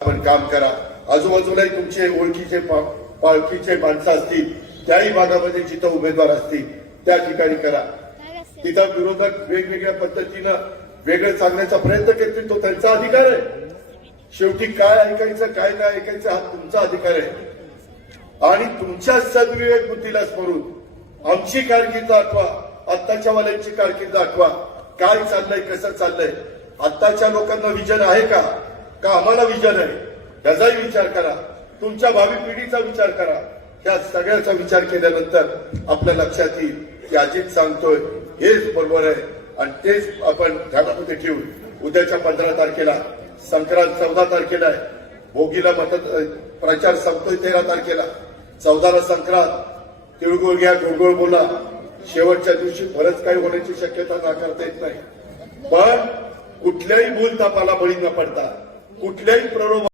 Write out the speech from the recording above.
आपण काम करा. आजूबाजूलाही तुमचे ओळखीचे पाळखीचे माणसं असतील, त्याही भागामध्ये जिथं उमेदवार असतील त्या ठिकाणी करा. तिथं विरोधक वेगवेगळ्या पद्धतीनं वेगळं सांगण्याचा प्रयत्न करतील, तो त्यांचा अधिकार आहे. शेवटी काय ऐकायचं काय नाही ऐकायचं हा तुमचा अधिकार आहे. आणि तुमच्या सद्विवेक बुद्धीला स्मरून आमची कारकीर्द दाखवा, आत्ताच्या वाल्यांची कारकीर्द दाखवा. काय चाललंय, कसं चाललंय, आत्ताच्या लोकांना विजन आहे का आम्हाला विजन आहे, याचाही विचार करा. तुमच्या भावी पिढीचा विचार करा. या सगळ्याचा विचार केल्यानंतर आपल्या लक्षात येईल की अजित सांगतोय हेच बरोबर आहे. आणि तेच आपण ध्यानामध्ये ठेवून उद्याच्या 15 तारखेला संक्रांत, 14 तारखेला आहे भोगीला प्रचार संपतोय, 13 तारखेला, 14ला संक्रांत. तिळगुळ घ्या, गुळगुळ बोला. शेवटच्या दिवशी बरंच काही होण्याची शक्यता नाकारता येत नाही. पण कुठल्याही भूलथापाला बळी न पडता, कुठल्याही प्रलोभ